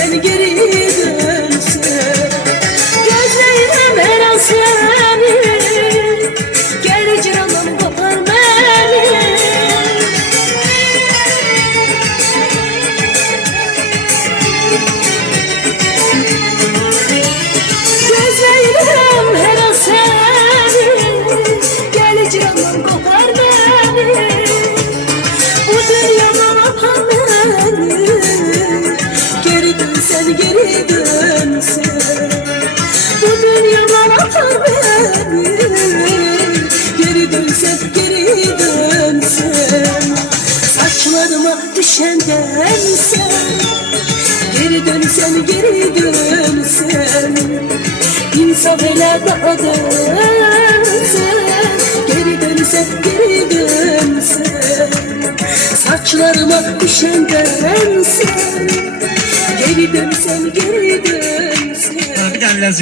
dönsen geri dönsen. Gözlerim her an seni, geri ciranım kopar beni. Gözlerim her an seni, geri ciranım kopar beni. Bu dünyama apan beni, geri dönsen geri dönsen. Bu dünyama apan beni, geri dönsen geri dönsen. Saçlarıma düşenden sen, geri dönsen geri dönsen. İnsaf ele daha dönsen, geri dönsen geri dönsen. Saçlarıma düşenden sen, geri dönsen geri dönsen. Bir tane lazım.